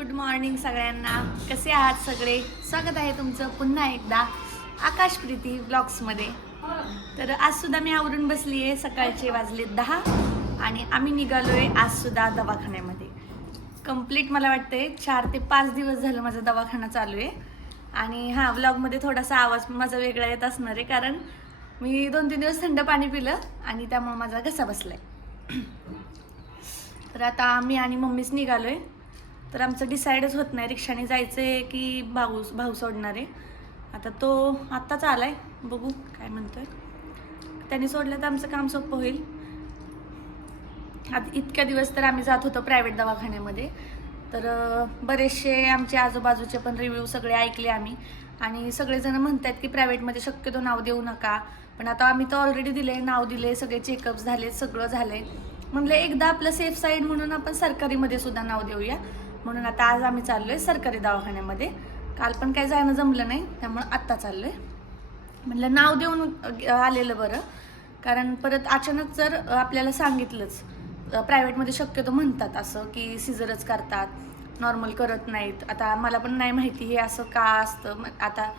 Good morning सगळ्यांना. कसे आहात सगळे? स्वागत आहे तुमचं पुन्हा एकदा आकाश प्रीती ब्लॉग्समध्ये. तर आज सुद्धा मी आवरून बसली आहे. सकाळचे वाजले 10 आणि आम्ही निघालो आहे आज सुद्धा दवाखान्यामध्ये. कंप्लीट मला वाटते 4 ते 5 दिवस झालं माझा दवाखाना चालू आहे. आणि हा व्लॉगमध्ये थोडासा आवाज माझा वेगळा येत असणार आहे, कारण मी 2-3 दिवस थंड पाणी पिलं आणि त्यामुळे माझा घसा बसलाय. तर आता मी आणि मम्मीच निघालो आहे. तर आमचं डिसाईडच होत नाही रिक्षाने जायचं आहे की भाऊ सोडणार आहे. आता तो आत्ताच आला आहे, बघू काय म्हणतोय. त्यांनी सोडलं तर आमचं काम सोपं होईल. आता इतक्या दिवस तर आम्ही जात होतो प्रायव्हेट दवाखान्यामध्ये. तर बरेचसे आमचे आजूबाजूचे पण रिव्ह्यू सगळे ऐकले आम्ही, आणि सगळेजण म्हणतात की प्रायव्हेटमध्ये शक्यतो नाव देऊ नका. पण आता आम्ही तर ऑलरेडी दिले, नाव दिले, सगळे चेकअप्स झाले, सगळं झालंय. म्हणलं एकदा आपलं सेफ साईड म्हणून आपण सरकारीमध्ये सुद्धा नाव देऊया. म्हणून आता आज आम्ही चाललोय सरकारी दवाखान्यामध्ये. काल पण काही जाणं जमलं नाही, त्यामुळे आत्ता चाललोय. म्हणलं नाव देऊन आलेलं बरं, कारण परत अचानक जर आपल्याला सांगितलंच, प्रायव्हेटमध्ये शक्यतो म्हणतात असं की सिझरच करतात, नॉर्मल करत नाहीत. आता मला पण नाही माहिती हे असं का असतं. आता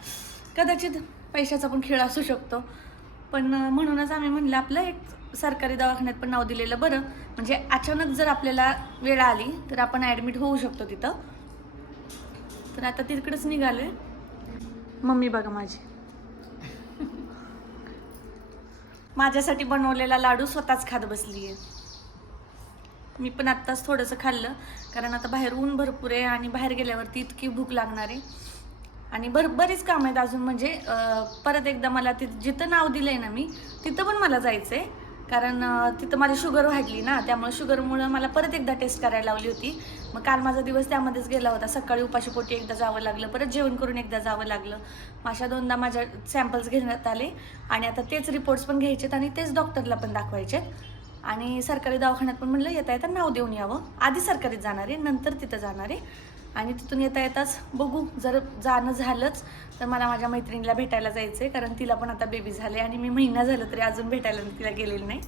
कदाचित पैशाचा पण खेळ असू शकतो, पण म्हणूनच आम्ही म्हणलं आपलं एक सरकारी दवाखान्यात पण नाव दिलेलं बरं. म्हणजे अचानक जर आपल्याला वेळ आली तर आपण ॲडमिट होऊ शकतो तिथं. तर आता तिकडेच निघालोय. मम्मी बघा माझी माझ्यासाठी बनवलेला लाडू स्वतःच खात बसली आहे. मी पण आत्ताच थोडंसं खाल्लं, कारण आता बाहेर ऊन भरपूर आहे आणि बाहेर गेल्यावरती इतकी भूक लागणार आहे. आणि बरीच कामं आहेत अजून. म्हणजे परत एकदा मला जिथं नाव दिलंय ना मी, तिथं पण मला जायचं आहे. कारण तिथं माझी शुगर वाढली ना, त्यामुळे शुगरमुळं मला परत एकदा टेस्ट करायला लावली होती. मग काल माझा दिवस त्यामध्येच गेला होता. सकाळी उपाशीपोटी एकदा जावं लागलं, परत जेवण करून एकदा जावं लागलं. अशा 2दा माझ्या सॅम्पल्स घेण्यात आले आणि आता तेच रिपोर्ट्स पण घ्यायचेत आणि तेच डॉक्टरला पण दाखवायचेत. आणि सरकारी दवाखान्यात पण म्हणलं येता येता नाव देऊन यावं. आधी सरकारीत जाणार आहे, नंतर तिथं जाणार आहे. आणि तिथून येता येताच बघू, जर जाणं झालंच तर मला माझ्या मैत्रिणीला भेटायला जायचं आहे, कारण तिला पण आता बेबी झाले आणि मी महिना झालं तरी अजून भेटायला तिला गेलेली नाही.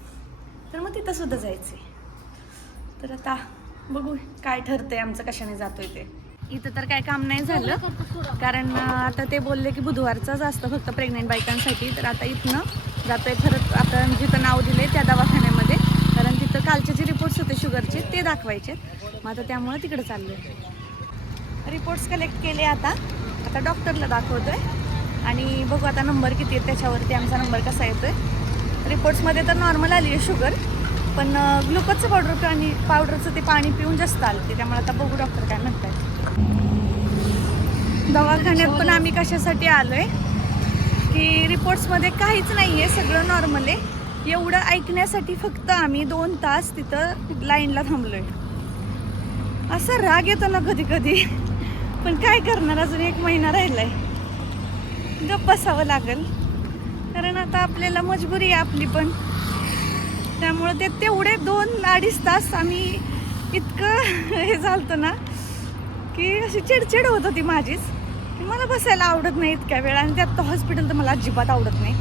तर मग तिथं सुद्धा जायचं आहे. तर आता बघू काय ठरतंय आमचं, कशाने जातोय ते. इथं तर काय काम नाही झालं, कारण आता ते बोलले की बुधवारचाच असतं फक्त प्रेग्नेंट बायकांसाठी. तर आता इथनं जातोय परत आपण जिथं नाव दिले त्या दवाखान्यामध्ये, कारण तिथं कालचे जे रिपोर्ट्स होते शुगरचे ते दाखवायचे. मग आता त्यामुळे तिकडे चाललोय. रिपोर्ट्स कलेक्ट केले. आता डॉक्टरला दाखवतोय आणि बघू आता नंबर किती आहे त्याच्यावरती आमचा नंबर कसा येतोय. रिपोर्ट्समध्ये तर नॉर्मल आली आहे शुगर, पण ग्लुकोजचं पावडरचं ते पाणी पिऊन जास्त आलं, त्यामुळे आता बघू डॉक्टर काय म्हणतात. दवाखान्यात पण आम्ही कशासाठी आलोय की रिपोर्ट्समध्ये काहीच नाही आहे, सगळं नॉर्मल आहे एवढं ऐकण्यासाठी फक्त आम्ही 2 तास तिथं लाईनला थांबलोय. असा राग येतो ना कधी कधी, पण काय करणार, अजून 1 महिना राहिलाय, गप्प बसावं लागेल. कारण आता आपल्याला मजबुरी आहे आपली पण. त्यामुळं तेवढे 2-2.5 तास आम्ही इतकं हे झालतं ना की अशी चिडचिड होत होती माझीच, की मला बसायला आवडत नाही इतक्या वेळ. आणि त्यात हॉस्पिटल तर मला अजिबात आवडत नाही,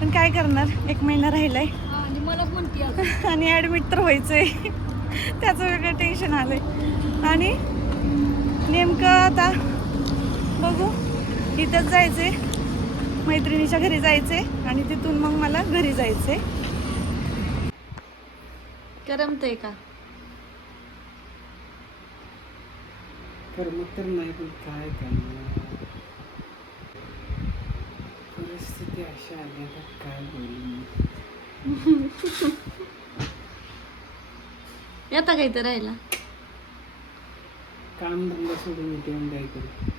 पण काय करणार, 1 महिना राहिलाय आणि मला म्हणते आणि ॲडमिट तर व्हायचंय. त्याचं वेगळं टेन्शन आलंय. आणि नेमकं आता बघू, इथंच जायचंय, मैत्रिणीच्या घरी जायचंय आणि तिथून मग मला घरी जायचंय. करमतंय का? करमत तर नाही, पण काय करणार, परिस्थिती अशी आली तर काय बोलू. येता काही तर राहिला काम धंदा सोडून इथे येऊन काय करू.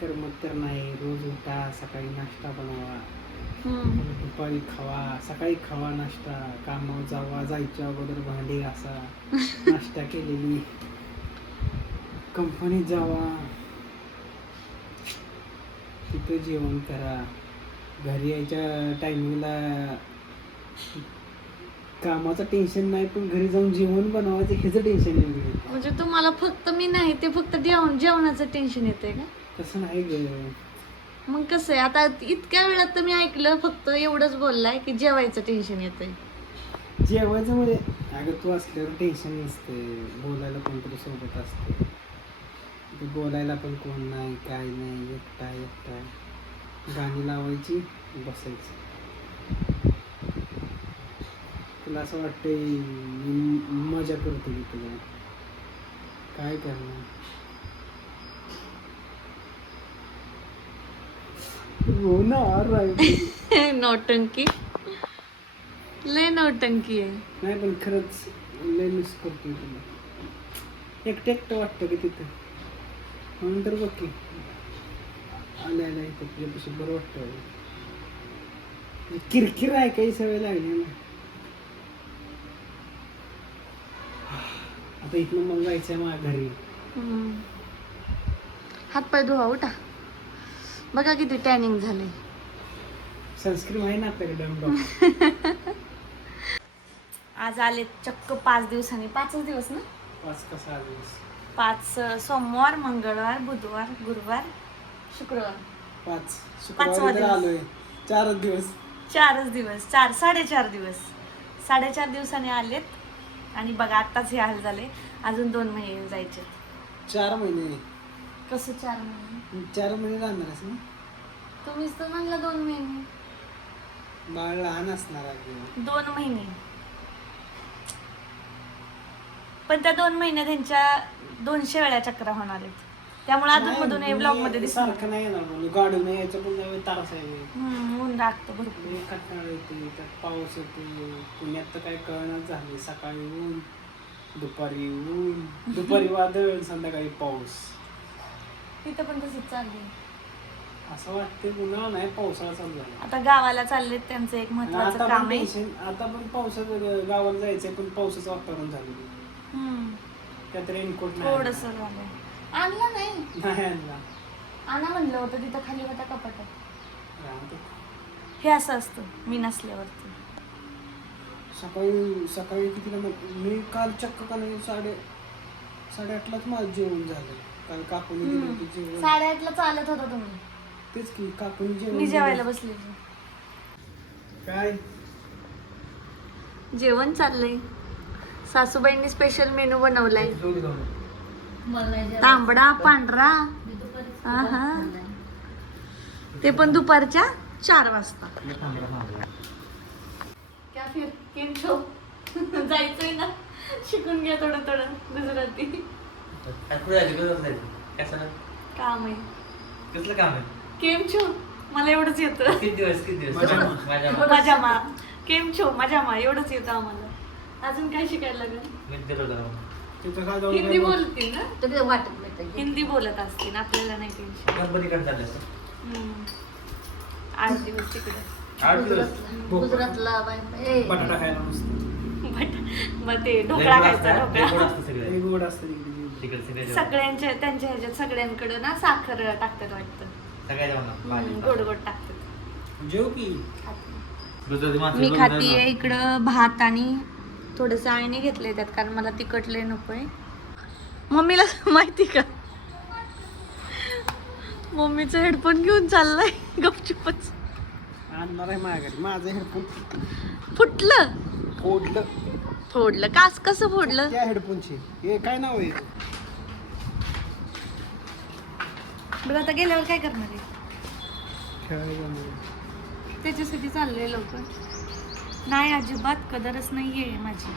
करमत तर नाही. रोज उठा, सकाळी नाश्ता बनवा, दुपारी खावा, सकाळी खावा नाश्ता, कामावर जावा, जायच्या अगोदर भांडी घासा, नाश्ता केलेली, कंपनीत जावा, तिथं जेवण करा, घरी यायच्या टायमिंगला कामाचं टेन्शन नाही, पण घरी जाऊन जेवण बनवायचं ह्याचं टेन्शन येईल. म्हणजे तुम्हाला फक्त मी नाही ते फक्त जेवणाचं टेन्शन येते का? तसं नाही ग. मग कसं आहे, आता इतक्या वेळात तर मी ऐकलं फक्त एवढंच बोललाय की जेवायचं टेन्शन येतंय. जेवायचं म्हणजे अगं तू असल्यावर टेन्शन नसते, बोलायला कोणतरी सोबत असते. ते बोलायला पण कोण नाही, काय नाही, एकटा एकटा गाणी लावायची, बसायचं. तुला असं वाटतंय मी मजा करतो की तुला, काय करणार. होणार नाही. नौटंकी लय नौटंकी आहे. नाही पण खरंच लय मिस करतोय तुला. एकटं एकटं वाटतं की तिथं, म्हणून तर बघ की आल्या इथं तुझ्यापाशी बरं वाटतं. किरकिर आहे, काही सवय लागली ना. आता इथनं मला जायचंय माझ्या घरी. हातपाय धुवा उठा. बघा किती टॅनिंग झाले. संस्कृत आहे ना आपल्याकडे डॉक्टर. आज आले चक्क 5 दिवसांनी. 5च दिवस ना? 5 का 6 दिवस. 5 सोमवार, मंगळवार, बुधवार, गुरुवार, शुक्रवार. 5 पाचवा शुक्रवारी तर दिवस. आलोय. 4 दिवस. 4च दिवस. 4.5 दिवस. 4.5 दिवसांनी आलेत आणि बघा आत्ताच हे हाल झाले. अजून 2 महिने जायचे. 4 महिने. कसं 4 महिने? 4 महिने राहणारच ना. तुम्हीच तर म्हणला 2 महिने. बाळ लहान असणार आहे. 2 महिने. पण त्या 2 महिन्यात त्यांच्या 200 वेळा चक्रा होणार आहेत. त्यामुळे अजून हे ब्लॉग मध्ये दिसणार. सारखं नाही येणार म्हणून गाडून यायचं पण त्यावेळी तारस आहे. ऊन लागतं भरपूर. कंटाळा येते, त्यात पाऊस येतो. पुण्यात तर काय कळणच झाले. सकाळी ऊन, दुपारी ऊन, दुपारी वादळ, संध्याकाळी पाऊस. तिथं पण तसंच चाललंय. असं वाटते उन्हाळा नाही, पावसाळा चालू झाला. आता गावाला चाललेत, त्यांचं एक महत्वाचं आता काम पण आहे. टेन्शन, आता पण पावसात गावाला जायचंय पण पावसाचं वातावरण झालं. त्यात रेनकोट थोडस झालं. आणलं नाही. नाही आणला. आणा म्हणलं होतं, तिथं खाली होता कपाटात. राहते. हे असं असतं मी नसल्यावरती. सकाळी कितीला मी काल चक्क का नाही 8:30लाच माझं जेवण झालं. काल काकून दिलं की जेवण. 8:30ला चालत होता तुम्ही. तेच की काकून जेवण. मी जेवायला बसले. काय जेवण चाललंय. सासूबाईंनी स्पेशल मेनू बनवलाय. तांबडा पांढरा. ते पण दुपारच्या 4 वाजता. क्या फिर केम छो? जायचंय ना, शिकून घ्या थोडं थोडं गुजराती. काम आहे. कसलं काम आहे? केम छो मला एवढंच येतं. किती दिवस माझ्या मा केम छो माझ्या मा एवढंच येतं आम्हाला. अजून काय शिकायला लागेल? तिथं काय जाऊन हिंदी काय बघ. बोलतील ना, हिंदी बोलत असतील. आपल्याला नाही टेन्शन. गणपतीकडे चाललं 8 दिवस तिकडे. 8 दिवस गुजरातला बटाटा खायला मस्त. मग ते ढोकळा खायचा. ढोकळा लई गोड असतं तिकडे जेवण. सगळ्यांच्या त्यांच्या ह्याच्यात सगळ्यांकडे ना साखर टाकतात वाटतं. गोड गोड टाकतात. जेव की. मी खातीये इकडं भात आणि थोडस आळणी घेतलंय त्यात, कारण मला तिखट लय नकोय. मम्मीला माहिती का, मम्मीचं हेडफोन घेऊन चाललाय गपचुपच. आणणार आहे माझ्या घरी. माझं हेडफोन फुटलं. फोडलं. कास कसं फोडलं? त्या हेडफोनची हे काय नाव आहे? बरं आता गेल्यावर काय करणार आहे? खेळायला त्याच्यासाठी चाललंय लवकर. नाही अजिबात कदरच नाहीये माझी.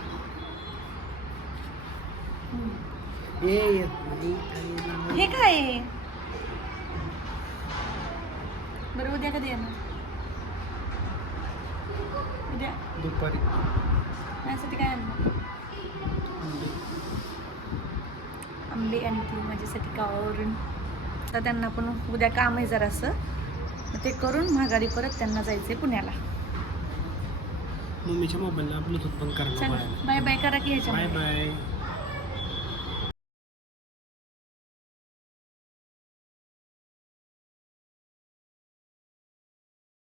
हे येत नाही आणि हे काय आहे? बरं उद्या कधी येणार? उद्या दुपारी माझ्यासाठी काय आणणार? आंबे आणते माझ्यासाठी गावावरून. आता त्यांना पण उद्या काम आहे जरासं, ते करून माघारी परत त्यांना जायचंय पुण्याला. मम्मीच्या मोबाईलला ब्लूटूथ बंद चल करणार. बाय बाय करा की ह्याच्या. Bye bye.